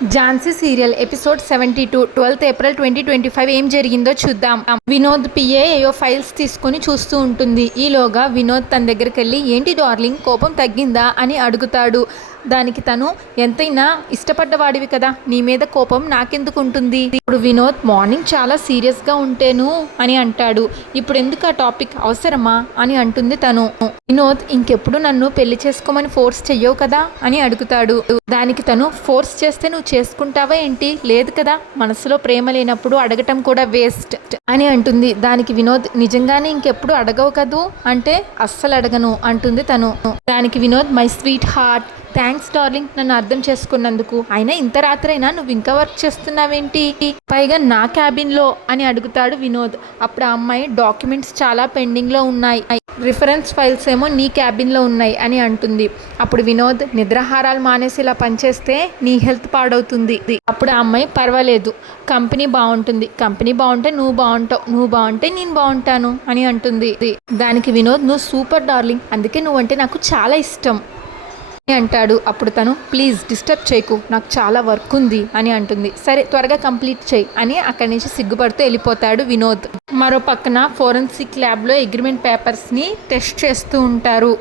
Jhansi serial episode 72 12th April 2025 ఏం జరిగిందో చూద్దాం. వినోద్ పిఏ ఏయో ఫైల్స్ తీసుకుని చూస్తూ ఉంటుంది. ఈలోగా వినోద్ తన దగ్గరికి వెళ్ళి ఏంటి డార్లింగ్ కోపం తగ్గిందా అని అడుగుతాడు. దానికి తను ఎంతైనా ఇష్టపడ్డవాడివి కదా, నీ మీద కోపం నాకెందుకు ఉంటుంది. ఇప్పుడు వినోద్ మార్నింగ్ చాలా సీరియస్గా ఉంటేను అని అంటాడు. ఇప్పుడు ఎందుకు ఆ టాపిక్ అవసరమా అని అంటుంది తను. వినోద్ ఇంకెప్పుడు నన్ను పెళ్లి చేసుకోమని ఫోర్స్ చెయ్యవు కదా అని అడుగుతాడు. దానికి తను ఫోర్స్ చేస్తే నువ్వు చేసుకుంటావా ఏంటి, లేదు కదా, మనసులో ప్రేమ లేనప్పుడు అడగటం కూడా వేస్ట్ అని అంటుంది. దానికి వినోద్ నిజంగానే ఇంకెప్పుడు అడగవు కదూ అంటే అస్సలు అడగను అంటుంది తను. దానికి Vinod my sweet heart, thanks darling, నన్ను అర్థం చేసుకున్నందుకు. అయినా ఇంత రాత్రైనా నువ్వు ఇంకా వర్క్ చేస్తున్నావేంటి, పైగా నా క్యాబిన్లో అని అడుగుతాడు వినోద్. అప్పుడు ఆ అమ్మాయి డాక్యుమెంట్స్ చాలా పెండింగ్లో ఉన్నాయి, రిఫరెన్స్ ఫైల్స్ ఏమో నీ క్యాబిన్లో ఉన్నాయి అని అంటుంది. అప్పుడు వినోద్ నిద్రాహారాలు మానేసి ఇలా పనిచేస్తే నీ హెల్త్ పాడవుతుంది. అప్పుడు ఆ అమ్మాయి పర్వాలేదు, కంపెనీ బాగుంటుంది, కంపెనీ బాగుంటే నువ్వు బాగుంటావు, నువ్వు బాగుంటే నేను బాగుంటాను అని అంటుంది. దానికి వినోద్ నువ్వు సూపర్ డార్లింగ్, అందుకే నువ్వంటే నాకు చాలా ఇష్టం అంటాడు. అప్పుడు తను ప్లీజ్ డిస్టర్బ్ చేయకు, నాకు చాలా వర్క్ ఉంది అని అంటుంది. సరే త్వరగా కంప్లీట్ చేయి అని అక్కడి నుంచి సిగ్గుపడుతూ వెళ్ళిపోతాడు వినోద్. మరో పక్కన ఫోరెన్సిక్ ల్యాబ్లో అగ్రిమెంట్ పేపర్స్ని టెస్ట్ చేస్తూ ఉంటారు.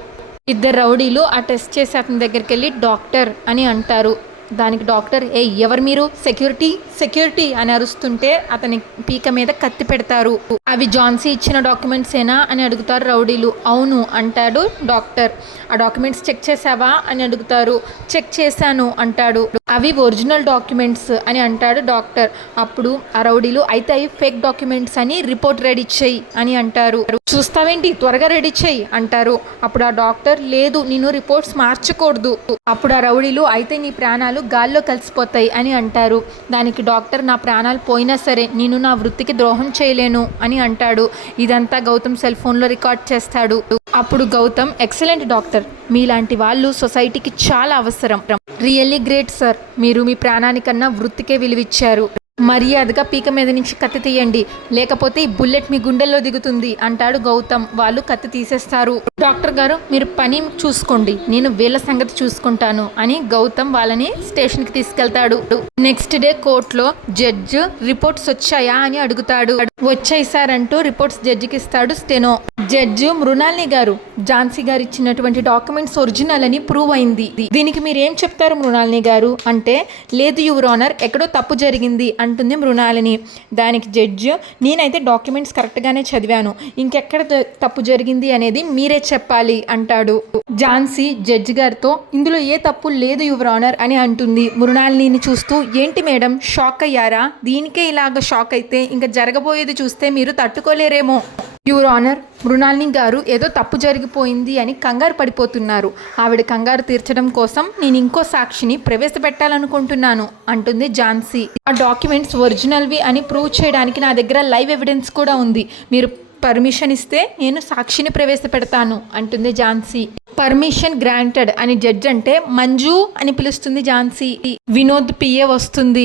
ఇద్దరు రౌడీలు ఆ టెస్ట్ చేసి అతని దగ్గరికి వెళ్ళి డాక్టర్ అని అంటారు. దానికి డాక్టర్ ఎవరు మీరు, సెక్యూరిటీ సెక్యూరిటీ అని అరుస్తుంటే అతని పీక మీద కత్తి పెడతారు. అవి ఝాన్సీ ఇచ్చిన డాక్యుమెంట్సేనా అని అడుగుతారు రౌడీలు. అవును అంటాడు డాక్టర్. ఆ డాక్యుమెంట్స్ చెక్ చేసావా అని అడుగుతారు. చెక్ చేశాను అంటాడు. అవి ఒరిజినల్ డాక్యుమెంట్స్ అని అంటాడు డాక్టర్. అప్పుడు ఆ రౌడీలు అయితే అవి ఫేక్ డాక్యుమెంట్స్ అని రిపోర్ట్ రెడీ చెయ్యి అని అంటారు. చూస్తావేంటి, త్వరగా రెడీ చెయ్యి అంటారు. అప్పుడు ఆ డాక్టర్ లేదు, నేను రిపోర్ట్స్ మార్చకూడదు. అప్పుడు ఆ రౌడీలు అయితే నీ ప్రాణాలు గాల్లో కలిసిపోతాయి అని అంటారు. దానికి డాక్టర్ నా ప్రాణాలు పోయినా సరే నేను నా వృత్తికి ద్రోహం చేయలేను అని అంటాడు. ఇదంతా గౌతమ్ సెల్ ఫోన్లో రికార్డ్ చేస్తాడు. అప్పుడు గౌతమ్ ఎక్సలెంట్ డాక్టర్, మీలాంటి వాళ్ళు సొసైటీకి చాలా అవసరం, రియల్లీ గ్రేట్ సార్, మీరు మీ ప్రాణానికన్నా వృత్తికే విలువిచ్చారు, మర్యాదగా పీక మీద నుంచి కత్తి తీయండి, లేకపోతే ఈ బుల్లెట్ మీ గుండెల్లో దిగుతుంది అంటాడు గౌతమ్. వాళ్ళు కత్తి తీసేస్తారు. డాక్టర్ గారు మీరు పని చూసుకోండి, నేను వీళ్ళ సంగతి చూసుకుంటాను అని గౌతమ్ వాళ్ళని స్టేషన్కి తీసుకెళ్తాడు. నెక్స్ట్ డే కోర్టులో జడ్జ్ రిపోర్ట్స్ వచ్చాయా అని అడుగుతాడు. వచ్చాయి సార్ అంటూ రిపోర్ట్స్ జడ్జికి ఇస్తాడు స్టెనో. జడ్జి మృణాలిని గారు, ఝాన్సీ గారు ఇచ్చినటువంటి డాక్యుమెంట్స్ ఒరిజినల్ అని ప్రూవ్ అయింది, దీనికి మీరేం చెప్తారు మృణాలిని గారు అంటే లేదు యువర్ ఆనర్, ఎక్కడో తప్పు జరిగింది అంటుంది మృణాలిని. దానికి జడ్జి నేనైతే డాక్యుమెంట్స్ కరెక్ట్గానే చదివాను, ఇంకెక్కడ తప్పు జరిగింది అనేది మీరే చెప్పాలి అంటాడు. ఝాన్సీ జడ్జి గారితో ఇందులో ఏ తప్పు లేదు యువర్ ఆనర్ అని అంటుంది. మృణాలిని చూస్తూ ఏంటి మేడం షాక్ అయ్యారా, దీనికే ఇలాగ షాక్ అయితే ఇంకా జరగబోయేది చూస్తే మీరు తట్టుకోలేరేమో. యువర్ ఆనర్, మృణాలిని గారు ఏదో తప్పు జరిగిపోయింది అని కంగారు పడిపోతున్నారు, ఆవిడ కంగారు తీర్చడం కోసం నేను ఇంకో సాక్షిని ప్రవేశపెట్టాలనుకుంటున్నాను అంటుంది ఝాన్సీ. ఆ డాక్యుమెంట్స్ ఒరిజినల్వి అని ప్రూవ్ చేయడానికి నా దగ్గర లైవ్ ఎవిడెన్స్ కూడా ఉంది, మీరు పర్మిషన్ ఇస్తే నేను సాక్షిని ప్రవేశపెడతాను అంటుంది ఝాన్సీ. పర్మిషన్ గ్రాంటెడ్ అని జడ్జ్ అంటే మంజు అని పిలుస్తుంది ఝాన్సీ. వినోద్ పిఏ వస్తుంది.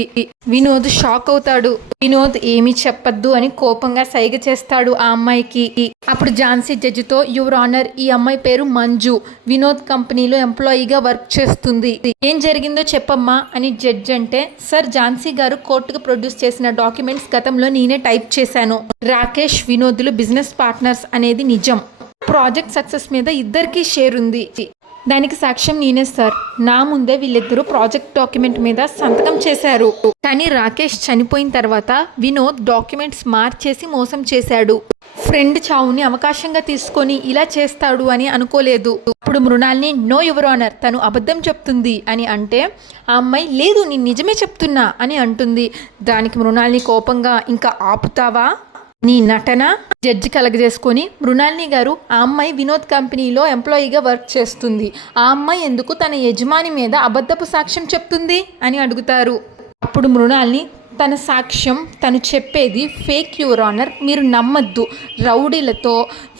వినోద్ షాక్ అవుతాడు. వినోద్ ఏమీ చెప్పద్దు అని కోపంగా సైగ చేస్తాడు ఆ అమ్మాయికి. అప్పుడు ఝాన్సీ జడ్జితో యువర్ ఆనర్, ఈ అమ్మాయి పేరు మంజు, వినోద్ కంపెనీలో ఎంప్లాయీగా వర్క్ చేస్తుంది, ఏం జరిగిందో చెప్పమ్మా అని జడ్జ్ అంటే సార్ ఝాన్సీ గారు కోర్టుకు ప్రొడ్యూస్ చేసిన డాక్యుమెంట్స్ గతంలో నేనే టైప్ చేశాను, రాకేష్ వినోద్లు బిజినెస్ పార్ట్నర్స్ అనేది నిజం, ప్రాజెక్ట్ సక్సెస్ మీద ఇద్దరికీ షేర్ ఉంది, దానికి సాక్ష్యం నేనే సార్, నా ముందే వీళ్ళిద్దరూ ప్రాజెక్ట్ డాక్యుమెంట్ మీద సంతకం చేశారు, కానీ రాకేష్ చనిపోయిన తర్వాత వినోద్ డాక్యుమెంట్స్ మార్చేసి మోసం చేశాడు, ఫ్రెండ్ చావుని అవకాశంగా తీసుకొని ఇలా చేస్తాడు అని అనుకోలేదు. ఇప్పుడు మృణాలిని నో యువర్ ఆనర్, తను అబద్ధం చెప్తుంది అని అంటే ఆ అమ్మాయి లేదు నేను నిజమే చెప్తున్నా అని అంటుంది. దానికి మృణాలిని కోపంగా ఇంకా ఆపుతావా నీ నటన జడ్జి కలగజేసుకొని మృణాలిని గారు ఆ అమ్మాయి వినోద్ కంపెనీలో ఎంప్లాయీగా వర్క్ చేస్తుంది, ఆ అమ్మాయి ఎందుకు తన యజమాని మీద అబద్ధపు సాక్ష్యం చెప్తుంది అని అడుగుతారు. అప్పుడు మృణాలిని తన సాక్ష్యం తను చెప్పేది ఫేక్ యువర్ ఆనర్, మీరు నమ్మద్దు, రౌడీలతో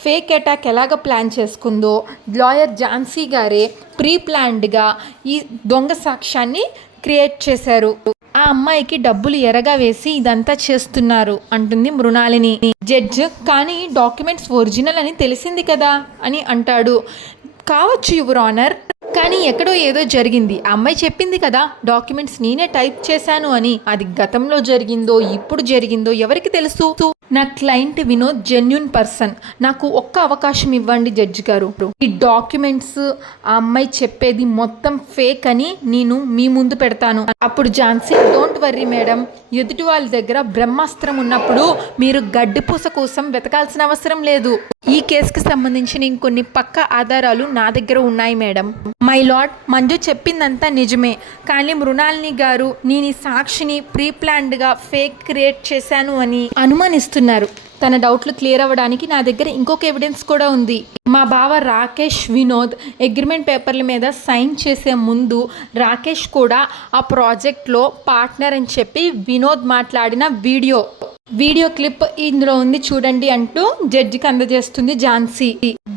ఫేక్ అటాక్ ఎలాగ ప్లాన్ చేసుకుందో లాయర్ ఝాన్సీ గారే ప్రీ ప్లాన్డ్గా ఈ దొంగ సాక్ష్యాన్ని క్రియేట్ చేశారు, ఆ అమ్మాయికి డబ్బులు ఎరగా వేసి ఇదంతా చేస్తున్నారు అంటుంది మృణాలిని. జడ్జ్ కానీ డాక్యుమెంట్స్ ఒరిజినల్ అని తెలిసింది కదా అని అంటాడు. కావచ్చు యువర్ ఆనర్, కానీ ఎక్కడో ఏదో జరిగింది. ఆ అమ్మాయి చెప్పింది కదా డాక్యుమెంట్స్ నేనే టైప్ చేశాను అని. అది గతంలో జరిగిందో ఇప్పుడు జరిగిందో ఎవరికి తెలుసు. నా క్లయింట్ వినోద్ జెన్యూన్ పర్సన్. నాకు ఒక్క అవకాశం ఇవ్వండి జడ్జి గారు. ఈ డాక్యుమెంట్స్ ఆ అమ్మాయి చెప్పేది మొత్తం ఫేక్ అని నేను మీ ముందు పెడతాను. అప్పుడు ఝాన్సీ, డోంట్ వర్రీ మేడం, ఎదుటి వాళ్ళ దగ్గర బ్రహ్మాస్త్రం ఉన్నప్పుడు మీరు గడ్డిపూస కోసం వెతకాల్సిన అవసరం లేదు. ఈ కేసుకి సంబంధించిన ఇంకొన్ని పక్క ఆధారాలు నా దగ్గర ఉన్నాయి మేడం. మై లార్డ్, మంజు చెప్పిందంతా నిజమే, కానీ మృణాలిని గారు నేను ఈ సాక్షిని ప్రీ ప్లాన్డ్గా ఫేక్ క్రియేట్ చేశాను అని అనుమానిస్తున్నారు. తన డౌట్లు క్లియర్ అవ్వడానికి నా దగ్గర ఇంకొక ఎవిడెన్స్ కూడా ఉంది. మా బావ రాకేష్ వినోద్ అగ్రిమెంట్ పేపర్ల మీద సైన్ చేసే ముందు రాకేష్ కూడా ఆ ప్రాజెక్ట్లో పార్ట్నర్ అని చెప్పి వినోద్ మాట్లాడిన వీడియో క్లిప్ ఇందులో ఉంది చూడండి అంటూ జడ్జికి అందజేస్తుంది ఝాన్సీ.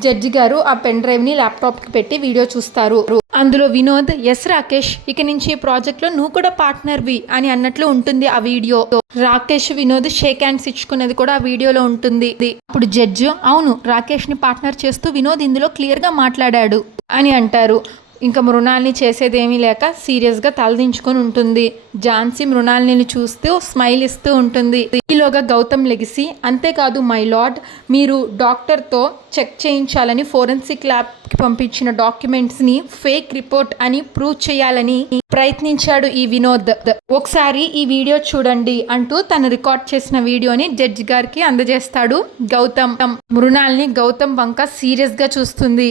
జడ్జి గారు ఆ పెన్ డ్రైవ్ని ల్యాప్టాప్కి పెట్టి వీడియో చూస్తారు. అందులో వినోద్, ఎస్ రాకేష్, ఇక నుంచి ఈ ప్రాజెక్ట్లో నువ్వు కూడా పార్ట్నర్వి అని అన్నట్లు ఉంటుంది ఆ వీడియో. రాకేష్ వినోద్ షేక్ హ్యాండ్స్ ఇచ్చుకున్నది కూడా ఆ వీడియోలో ఉంటుంది. అప్పుడు జడ్జి, అవును, రాకేష్ని పార్ట్నర్ చేస్తూ వినోద్ ఇందులో క్లియర్గా మాట్లాడాడు అని అంటారు. ఇంకా మృణాల్ని చేసేదేమీ లేక సీరియస్గా తలదించుకొని ఉంటుంది. ఝాన్సీ మృణాల్ని చూస్తూ స్మైల్ ఇస్తూ ఉంటుంది. ఈలోగా గౌతమ్ లెగిసి, అంతేకాదు మై లార్డ్, మీరు డాక్టర్తో చెక్ చేయించాలని ఫోరెన్సిక్ ల్యాబ్కి పంపించిన డాక్యుమెంట్స్ని ఫేక్ రిపోర్ట్ అని ప్రూవ్ చేయాలని ప్రయత్నించాడు ఈ వినోద్. ఒకసారి ఈ వీడియో చూడండి అంటూ తను రికార్డ్ చేసిన వీడియోని జడ్జి గారికి అందజేస్తాడు గౌతమ్. మృణాల్ని గౌతమ్ వంక సీరియస్గా చూస్తుంది.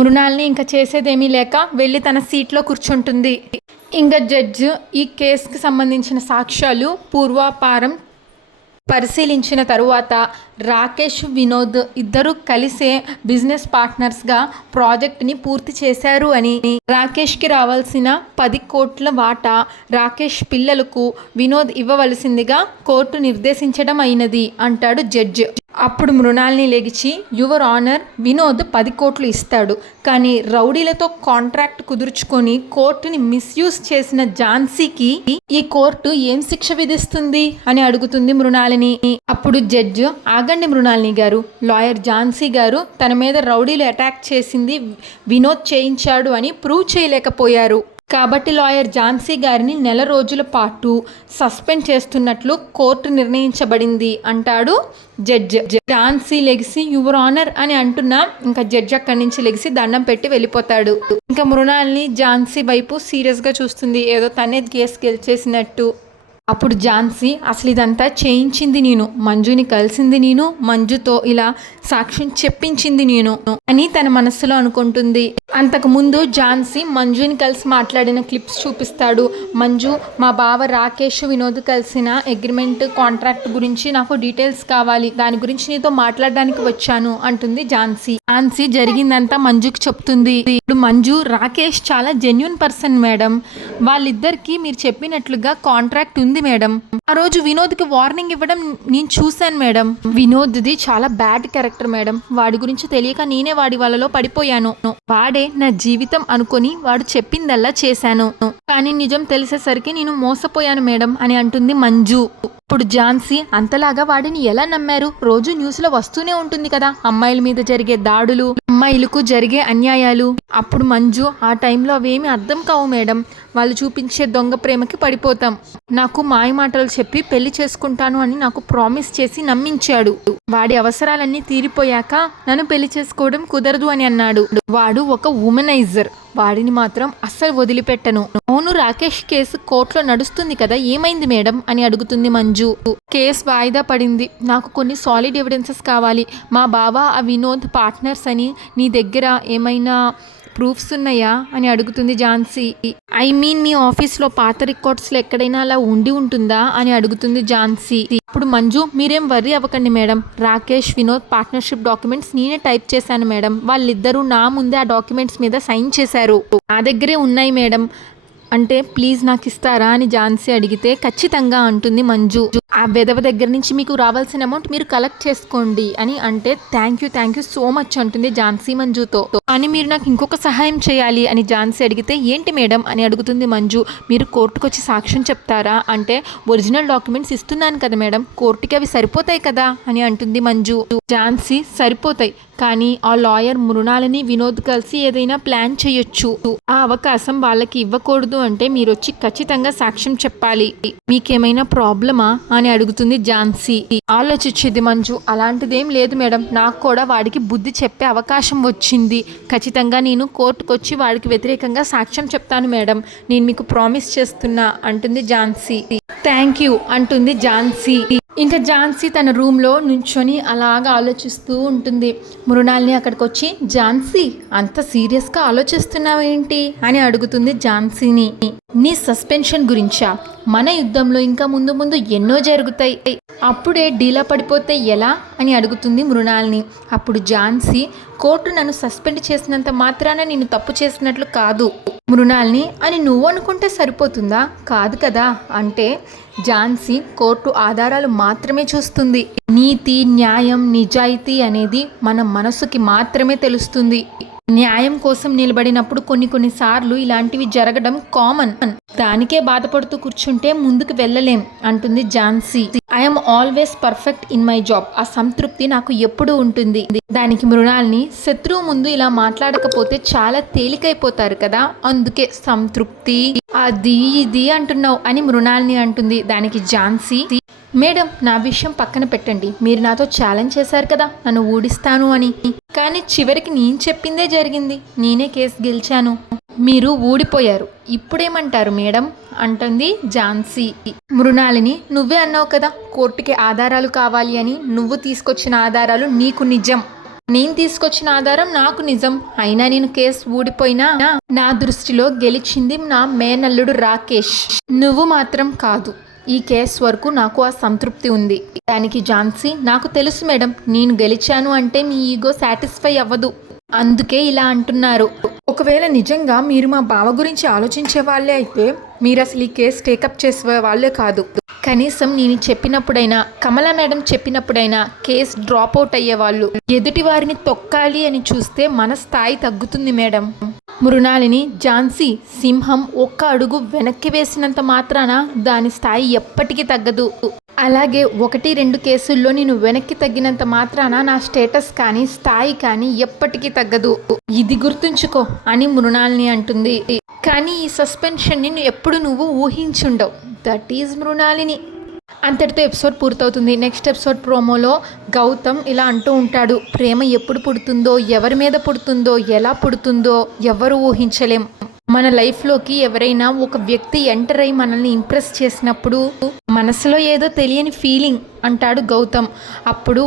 మృణాల్ని ఇంకా చేసేదేమీ లేక వెళ్ళి తన సీట్లో కూర్చుంటుంది. ఇంకా జడ్జి ఈ కేసుకి సంబంధించిన సాక్ష్యాలు పూర్వాపారం పరిశీలించిన తరువాత రాకేష్ వినోద్ ఇద్దరు కలిసే బిజినెస్ పార్ట్నర్స్గా ప్రాజెక్ట్ని పూర్తి చేశారు అని, రాకేష్కి రావాల్సిన 10 కోట్ల వాటా రాకేష్ పిల్లలకు వినోద్ ఇవ్వవలసిందిగా కోర్టు నిర్దేశించడం అయినది అంటాడు జడ్జి. అప్పుడు మృణాల్ని లెగిచి, యువర్ ఆనర్, వినోద్ 10 కోట్లు ఇస్తాడు, కానీ రౌడీలతో కాంట్రాక్ట్ కుదుర్చుకొని కోర్టుని మిస్యూజ్ చేసిన ఝాన్సీకి ఈ కోర్టు ఏం శిక్ష విధిస్తుంది అని అడుగుతుంది మృణాలిని. అప్పుడు జడ్జి, ఆగండి మృణాలిని గారు, లాయర్ ఝాన్సీ గారు తన మీద రౌడీలు అటాక్ చేసింది వినోద్ చేయించాడు అని ప్రూవ్ చేయలేకపోయారు. కాబట్టి లాయర్ ఝాన్సీ గారిని 1 నెల రోజుల పాటు సస్పెండ్ చేస్తున్నట్లు కోర్టు నిర్ణయించబడింది అంటాడు జడ్జ్. ఝాన్సీ లెగిసి యువర్ ఆనర్ అని అంటున్నా ఇంకా జడ్జ్ అక్కడి నుంచి లెగిసి దండం పెట్టి వెళ్ళిపోతాడు. ఇంకా మృణాల్ని ఝాన్సీ వైపు సీరియస్గా చూస్తుంది, ఏదో తనే కేసు గెలిచేసినట్టు. అప్పుడు ఝాన్సీ, అసలు ఇదంతా చేయించింది నేను, మంజుని కలిసింది నేను, మంజుతో ఇలా సాక్ష్యం చెప్పించింది నేను అని తన మనస్సులో అనుకుంటుంది. అంతకుముందు ఝాన్సీ మంజుని కలిసి మాట్లాడిన క్లిప్స్ చూపిస్తాడు. మంజు, మా బావ రాకేష్ వినోద్ కలిసిన అగ్రిమెంట్ కాంట్రాక్ట్ గురించి నాకు డీటెయిల్స్ కావాలి, దాని గురించి నీతో మాట్లాడడానికి వచ్చాను అంటుంది ఝాన్సీ. ఝాన్సీ జరిగిందంతా మంజుకి చెప్తుంది. ఇప్పుడు మంజు, రాకేష్ చాలా జెన్యూన్ పర్సన్ మేడం, వాళ్ళిద్దరికి మీరు చెప్పినట్లుగా కాంట్రాక్ట్ ఉంది మేడం. ఆ రోజు వినోద్కి వార్నింగ్ ఇవ్వడం నేను చూశాను మేడం. వినోద్ది చాలా బ్యాడ్ క్యారెక్టర్ మేడం, వాడి గురించి తెలియక నేనే వాడి వాళ్ళలో పడిపోయాను. వాడే నా జీవితం అనుకొని వాడు చెప్పిందల్లా చేశాను, కానీ నిజం తెలిసేసరికి నేను మోసపోయాను మేడం అని అంటుంది మంజు. ఇప్పుడు ఝాన్సీ, అంతలాగా వాడిని ఎలా నమ్మారు? రోజు న్యూస్లో వస్తూనే ఉంటుంది కదా అమ్మాయిల మీద జరిగే దాడులు, అమ్మాయిలకు జరిగే అన్యాయాలు. అప్పుడు మంజు, ఆ టైంలో అవేమీ అర్థం కావు మేడం, వాళ్ళు చూపించే దొంగ ప్రేమకి పడిపోతాం. నాకు మాయ మాటలు చెప్పి పెళ్లి చేసుకుంటాను అని నాకు ప్రామిస్ చేసి నమ్మించాడు. వాడి అవసరాలన్నీ తీరిపోయాక నన్ను పెళ్లి చేసుకోవడం కుదరదు అని అన్నాడు. వాడు ఒక ఉమెనైజర్, వాడిని మాత్రం అస్సలు వదిలిపెట్టను. అవును, రాకేష్ కేసు కోర్టులో నడుస్తుంది కదా, ఏమైంది మేడం అని అడుగుతుంది మంజు. కేసు వాయిదా పడింది, నాకు కొన్ని సాలిడ్ ఎవిడెన్సెస్ కావాలి. మా బావ ఆ వినోద్ పార్ట్నర్స్ అని నీ దగ్గర ఏమైనా ప్రూఫ్స్ ఉన్నాయా అని అడుగుతుంది ఝాన్సీ. ఐ మీన్ మీ ఆఫీస్లో పాత రికార్డ్స్లో ఎక్కడైనా అలా ఉండి ఉంటుందా అని అడుగుతుంది ఝాన్సీ. అప్పుడు మంజు, మీరేం వర్రీ అవ్వకండి madam, Rakesh Vinod partnership documents నేనే టైప్ చేశాను మేడం, వాళ్ళిద్దరూ నా ముందే ఆ డాక్యుమెంట్స్ మీద సైన్ చేశారు, నా దగ్గరే ఉన్నాయి మేడం అంటే ప్లీజ్ నాకు ఇస్తారా అని ఝాన్సీ అడిగితే ఖచ్చితంగా అంటుంది మంజు. ఆ బెదవ దగ్గర నుంచి మీకు రావాల్సిన అమౌంట్ మీరు కలెక్ట్ చేసుకోండి అని అంటే థ్యాంక్ యూ సో మచ్ అంటుంది ఝాన్సీ మంజుతో. అని మీరు నాకు ఇంకొక సహాయం చేయాలి అని ఝాన్సీ అడిగితే ఏంటి మేడం అని అడుగుతుంది మంజు. మీరు కోర్టుకు వచ్చి సాక్ష్యం చెప్తారా అంటే ఒరిజినల్ డాక్యుమెంట్స్ ఇస్తున్నాను కదా మేడం, కోర్టుకి అవి సరిపోతాయి కదా అని అంటుంది మంజు. ఝాన్సీ, సరిపోతాయి కానీ ఆ లాయర్ మృణాలని వినోద్ కలిసి ఏదైనా ప్లాన్ చేయొచ్చు. ఆ అవకాశం వాళ్ళకి ఇవ్వకూడదు అంటే మీరు వచ్చి ఖచ్చితంగా సాక్ష్యం చెప్పాలి. మీకేమైనా ప్రాబ్లమా అని అడుగుతుంది ఝాన్సీ. ఆలోచించేది మంజు. అలాంటిదేం లేదు మేడం, నాకు కూడా వాడికి బుద్ధి చెప్పే అవకాశం వచ్చింది. ఖచ్చితంగా నేను కోర్టుకొచ్చి వాడికి వ్యతిరేకంగా సాక్ష్యం చెప్తాను మేడం, నేను మీకు ప్రామిస్ చేస్తున్నా అంటుంది ఝాన్సీ. థ్యాంక్ యూ అంటుంది ఝాన్సీ. ఇంకా ఝాన్సీ తన రూమ్లో నుంచొని అలాగా ఆలోచిస్తూ ఉంటుంది. మృణాల్ని అక్కడికి వచ్చి, ఝాన్సీ అంత సీరియస్గా ఆలోచిస్తున్నావేంటి అని అడుగుతుంది ఝాన్సీని. నీ సస్పెన్షన్ గురించా? మన యుద్ధంలో ఇంకా ముందు ముందు ఎన్నో జరుగుతాయి, అప్పుడే డీలా పడిపోతే ఎలా అని అడుగుతుంది మృణాల్ని. అప్పుడు ఝాన్సీ, కోర్టు నన్ను సస్పెండ్ చేసినంత మాత్రాన నేను తప్పు చేసినట్లు కాదు మృణాల్ని అని నువ్వు అనుకుంటే సరిపోతుందా? కాదు కదా అంటే ఝాన్సీ కోర్టు ఆధారాలు మాత్రమే చూస్తుంది. నీతి, న్యాయం, నిజాయితీ అనేది మన మనసుకి మాత్రమే తెలుస్తుంది. న్యాయం కోసం నిలబడినప్పుడు కొన్నిసార్లు ఇలాంటివి జరగడం కామన్. దానికే బాధపడుతూ కూర్చుంటే ముందుకు వెళ్ళలేం అంటుంది Jhansi. I'm always perfect in my job. ఆ సంతృప్తి నాకు ఎప్పుడూ ఉంటుంది. దానికి మృణాల్ని, శత్రువు ముందు ఇలా మాట్లాడకపోతే చాలా తేలికైపోతారు కదా, అందుకే సంతృప్తి అది ఇది అంటున్నావు అని మృణాల్ని అంటుంది. దానికి ఝాన్సీ, మేడం నా విషయం పక్కన పెట్టండి, మీరు నాతో ఛాలెంజ్ చేశారు కదా నన్ను ఊడిస్తాను అని, కానీ చివరికి నేను చెప్పిందే జరిగింది. నేనే కేసు గెలిచాను, మీరు ఊడిపోయారు. ఇప్పుడేమంటారు మేడం అంటుంది ఝాన్సీ. మృణాలిని, నువ్వే అన్నావు కదా కోర్టుకి ఆధారాలు కావాలి అని. నువ్వు తీసుకొచ్చిన ఆధారాలు నీకు నిజం, నేను తీసుకొచ్చిన ఆధారం నాకు నిజం. అయినా నేను కేసు ఊడిపోయినా నా దృష్టిలో గెలిచింది నా మేనల్లుడు రాకేష్, నువ్వు మాత్రం కాదు. ఈ కేసు వరకు నాకు ఆ సంతృప్తి ఉంది. దానికి ఝాన్సీ, నాకు తెలుసు మేడం, నేను గెలిచాను అంటే మీ ఈగో సాటిస్ఫై అవ్వదు, అందుకే ఇలా అంటున్నారు. ఒకవేళ నిజంగా మీరు మా బావ గురించి ఆలోచించే వాళ్ళే అయితే మీరు అసలు ఈ కేసు టేకప్ చేసే వాళ్ళే కాదు. కనీసం నేను చెప్పినప్పుడైనా, కమలా మేడం చెప్పినప్పుడైనా కేసు డ్రాప్ అవుట్ అయ్యేవాళ్ళు. ఎదుటి వారిని తొక్కాలి అని చూస్తే మన స్థాయి తగ్గుతుంది మేడం. మృణాలిని, ఝాన్సీ, సింహం ఒక్క అడుగు వెనక్కి వేసినంత మాత్రాన దాని స్థాయి ఎప్పటికీ తగ్గదు. అలాగే 1-2 కేసుల్లో నేను వెనక్కి తగ్గినంత మాత్రాన నా స్టేటస్ కానీ స్థాయి కానీ ఎప్పటికీ తగ్గదు, ఇది గుర్తుంచుకో అని మృణాల్ని అంటుంది. కానీ ఈ సస్పెన్షన్ని ఎప్పుడు నువ్వు ఊహించుండవు. That is Mrinalini. అంతటితో ఎపిసోడ్ పూర్తవుతుంది. నెక్స్ట్ ఎపిసోడ్ ప్రోమోలో గౌతమ్ ఇలా అంటూ ఉంటాడు, ప్రేమ ఎప్పుడు పుడుతుందో, ఎవరి మీద పుడుతుందో, ఎలా పుడుతుందో ఎవరు ఊహించలేం. మన లైఫ్లోకి ఎవరైనా ఒక వ్యక్తి ఎంటర్ అయ్యి మనల్ని ఇంప్రెస్ చేసినప్పుడు మనసులో ఏదో తెలియని ఫీలింగ్ అంటాడు గౌతమ్. అప్పుడు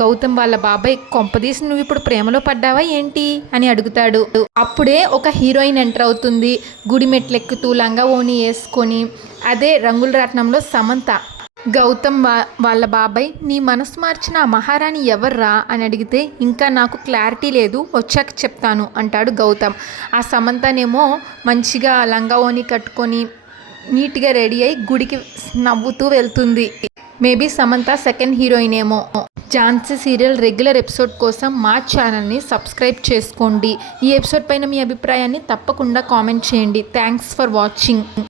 గౌతమ్ వాళ్ళ బాబాయ్, కొంపదీసి నువ్వు ఇప్పుడు ప్రేమలో పడ్డావా ఏంటి అని అడుగుతాడు. అప్పుడే ఒక హీరోయిన్ ఎంటర్ అవుతుంది, గుడి మెట్లెక్కుతూ లంగా ఓని వేసుకొని. అదే రంగుల రాట్నంలో సమంత. గౌతమ్ వాళ్ళ బాబాయ్, నీ మనసు మార్చిన ఆ మహారాణి ఎవర్రా అని అడిగితే, ఇంకా నాకు క్లారిటీ లేదు, వచ్చాక చెప్తాను అంటాడు గౌతమ్. ఆ సమంతనేమో మంచిగా లంగా ఓని కట్టుకొని నీట్గా రెడీ అయి గుడికి నవ్వుతూ వెళ్తుంది. మేబీ సమంత సెకండ్ హీరోయిన్ ఏమో. ఝాన్సీ సీరియల్ రెగ్యులర్ ఎపిసోడ్ కోసం మా ఛానల్ని సబ్స్క్రైబ్ చేసుకోండి. ఈ ఎపిసోడ్ పైన మీ అభిప్రాయాన్ని తప్పకుండా కామెంట్ చేయండి. Thanks for watching.